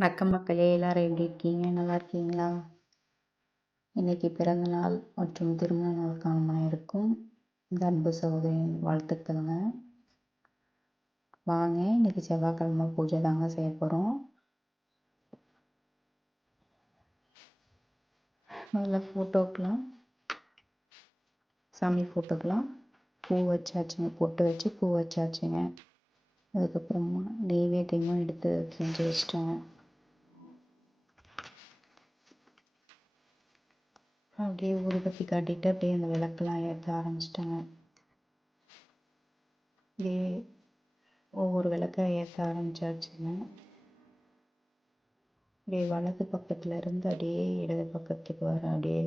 வணக்கம் மக்களே, எல்லாரும் எப்படி இருக்கீங்க? நல்லா இருக்கீங்களா? இன்னைக்கு பிறந்த நாள் மற்றும் திருமண நாள் காண இருக்கும் இந்த அன்பு சகோதரின் வாழ்த்துக்கள்ங்க. வாங்க, இன்னைக்கு செவ்வாய்க்கிழமை பூஜை தாங்க செய்ய போகிறோம். முதல்ல ஃபோட்டோக்கெலாம், சாமி ஃபோட்டோக்கெலாம் பூ வச்சாச்சுங்க, பொட்டு வச்சு பூ வச்சாச்சுங்க. அதுக்கப்புறமா நெய்வேத்தியமும் எடுத்து செஞ்சு வச்சிட்டேங்க. அப்படியே ஊதுபத்தி காட்டிட்டு அப்படியே அந்த விளக்கெல்லாம் ஏற்ற ஆரம்பிச்சிட்டேங்க. அப்படியே ஒவ்வொரு விளக்கை ஏற்ற ஆரம்பிச்சாச்சுங்க. அப்படியே வலது பக்கத்துல இருந்து அப்படியே இடது பக்கத்துக்கு வர அப்படியே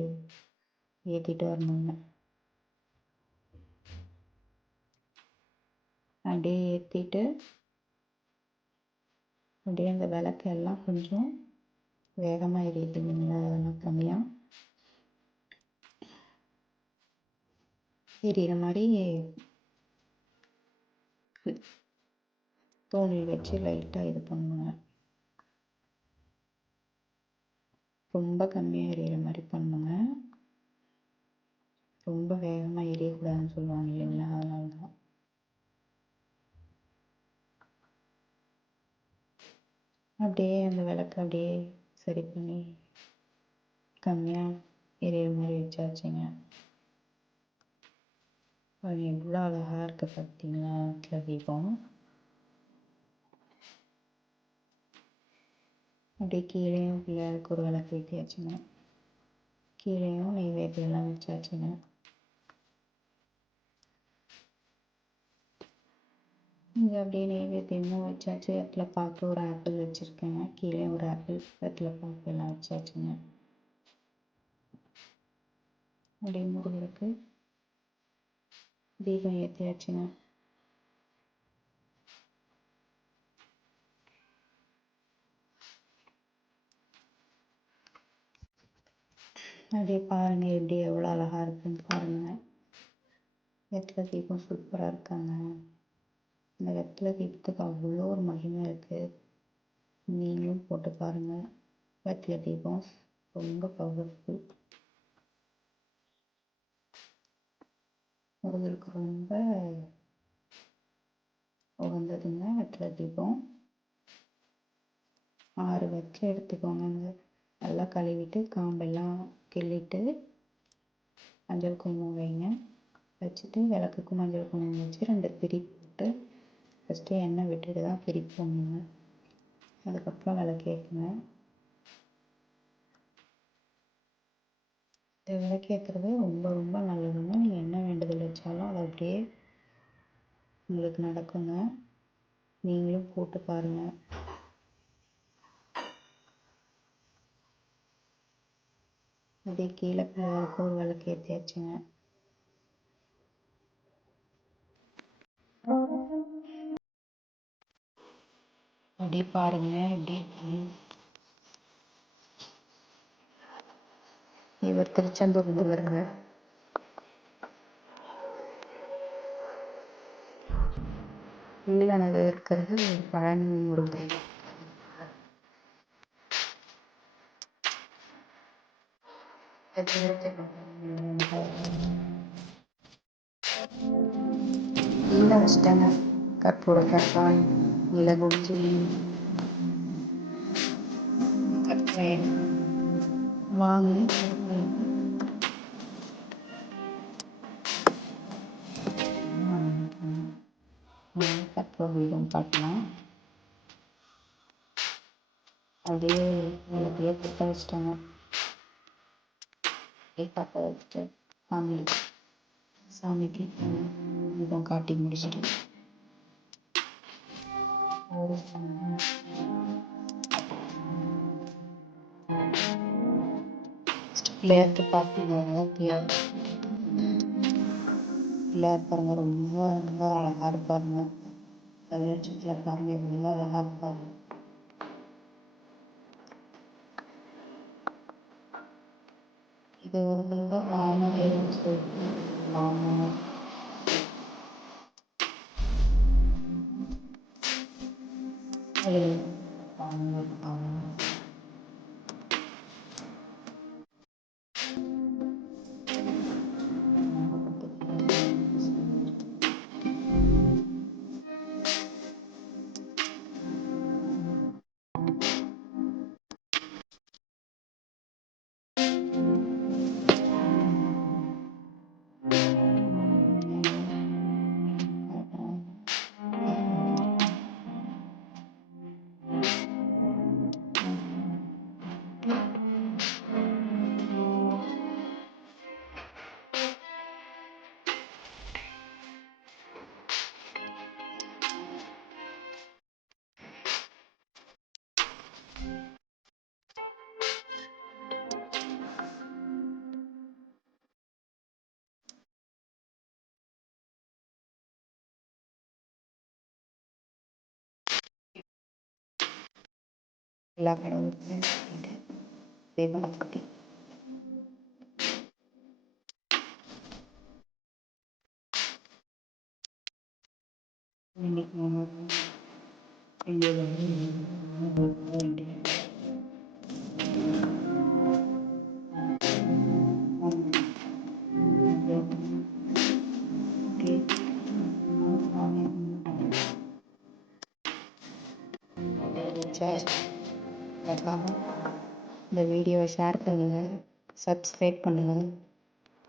ஏற்றிட்டு வரணுங்க. அப்படியே ஏற்றிட்டு அப்படியே அந்த விளக்கு எல்லாம் கொஞ்சம் வேகமாக எரியுதுங்க. அதெல்லாம் கம்மியாக எரியிற மாதிரி தோணில் வச்சு லைட்டாக இது பண்ணுங்க. ரொம்ப கம்மியாக எரியிற மாதிரி பண்ணுங்க. ரொம்ப வேகமாக எரியக்கூடாதுன்னு சொல்லுவாங்க இல்லைங்களா, அதனால தான். அப்படியே அந்த விளக்கு அப்படியே சரி பண்ணி கம்மியாக எரியிற மாதிரி வச்சாச்சுங்க. அது எவ்வளோ அழகாக இருக்குது பார்த்தீங்களா தீபம். அப்படியே கீழேயும் பிள்ளையாருக்கு ஒரு விளக்கு ஏற்றியாச்சுங்க. கீழேயும் நெய்வேத்தியெல்லாம் வச்சாச்சுங்க. இங்கே அப்படியே நெய்வேத்தியமும் வச்சாச்சு. அதில் பார்த்து ஒரு ஆப்பிள் வச்சுருக்கேங்க. கீழே ஒரு ஆப்பிள், அதில் பார்த்து எல்லாம் வச்சாச்சுங்க. அப்படியே முருகருக்கு தீபம் ஏற்றியாச்சுங்க. அப்படியே பாருங்கள் எப்படி எவ்வளோ அழகாக இருக்குன்னு பாருங்கள். வெற்றிலை தீபம் சூப்பராக இருக்காங்க. இந்த வெற்றிலை தீபத்துக்கு அவ்வளோ ஒரு மகிமை இருக்குது. நீங்களும் போட்டு பாருங்கள். வெற்றிலை தீபம் ரொம்ப பவர்ஃபுல். முருகருக்கு ரொம்ப உகந்ததுங்க வெற்றிலை தீபம். 6 வெற்றிலை எடுத்துக்கோங்க. நல்லா கழுவிட்டு காம்பெல்லாம் கிள்ளிட்டு மஞ்சள் குங்குமம் வைங்க. வச்சுட்டு விளக்குக்கு மஞ்சள் குங்குமம் வச்சு 2 திரி போட்டு ஃபஸ்ட்டு எண்ணெய் விட்டுட்டு தான் திரி போடணுங்க. அதுக்கப்புறம் விளக்கேற்றுங்க. இந்த விளக்கேற்றுறது ரொம்ப ரொம்ப நல்லதுங்க. நீங்கள் என்ன வேண்டுதல் வச்சாலும் அது அப்படியே உங்களுக்கு நடக்குங்க. நீங்களும் போட்டு பாருங்கள். அப்படியே கீழே பிள்ளையாருக்கு ஒரு விளக்கு ஏற்றியாச்சுங்க. அப்படியே பாருங்க எப்படி இவர் திருச்செந்தூர் வருங்க. உள்ளனது இருக்கிறது பழனி முருகன். கீழே வச்சிட்டேங்க. கற்பூர கற்றாழை, மிளகுச்சி, கற்றாழை வாங்கி கற்பூர தீபம் காட்டலாம். அப்படியே அப்படியே பற்ற வச்சிட்டாங்க. அப்படியே பற்ற வச்சுட்டு சாமிக்கு தீபம் காட்டி முடிச்சுட்டு பிள்ளையாருக்கு பார்த்தீங்கன்னா பிள்ளையார் பாருங்க ரொம்ப ரொம்ப அழகாக இருப்பாருங்க. வெளிச்சத்தில் பாருங்க எவ்வளோ அழகாக இருப்பாரு. இது ரொம்ப வானவேல்னு சொல்லிட்டு எல்லா கடவுளுக்குமே நன்றிங்க. தேவபக்தி. இன்னைக்கு வேண்டிய மறக்காம இந்த வீடியோவை ஷேர் பண்ணுங்கள், சப்ஸ்கிரைப் பண்ணுங்கள்,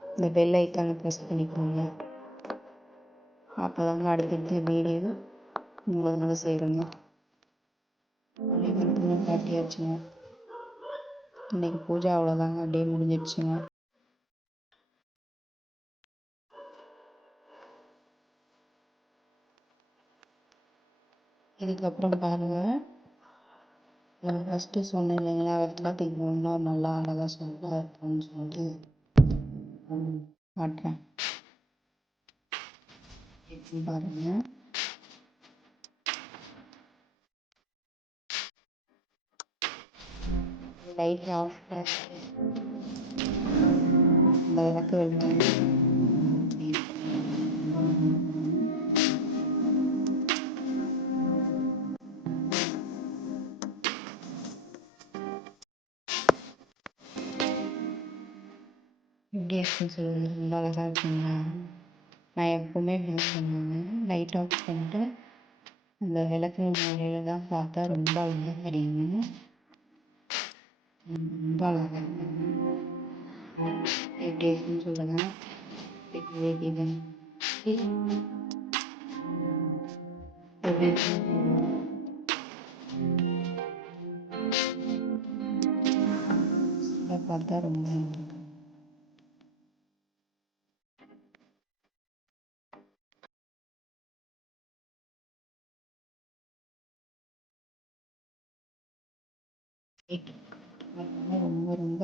இந்த பெல் ஐக்கானை ப்ரெஸ் பண்ணிக்கோங்க. அப்போ தாங்க அடுத்தடுத்த வீடியோ உங்களுக்கு செய்கிறோங்க. அனைவருக்குமே காட்டியாச்சுங்க. இன்னைக்கு பூஜை அவ்வளோதாங்க, அப்படியே முடிஞ்சிடுச்சுங்க. இதுக்கப்புறம் பாருங்கள், நான் ஃபஸ்ட்டு சொன்னேன் இல்லைங்களா, வெத்தலை இன்னும் நல்லா அழகாக சூப்பராக இருக்குன்னு சொல்லிட்டு காட்டுறேன். எப்படி பாருங்கள். லைட் ஆஃப் பண்ணிட்டு இந்த விளக்கு வெட்டி எப்படி இருக்குன்னு சொல்லுங்க. ரொம்ப அழகாக இருக்குங்களா? நான் எப்போவுமே ஃபீல் பண்ணுவேன், லைட் ஆஃப் பண்ணிட்டு அந்த விளக்கு முறையில் தான் பார்த்தா ரொம்ப அழகாக தெரியுங்க. ரொம்ப அழகாக இருக்கும். எப்படி இருக்குன்னு சொல்லுங்கள். எப்படி பார்த்தா ரொம்ப ரொம்ப ரொம்ப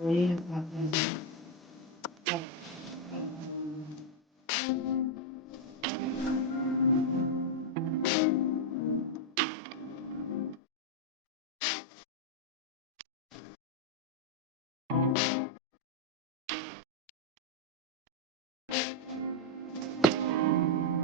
வெளியில் பார்க்குறது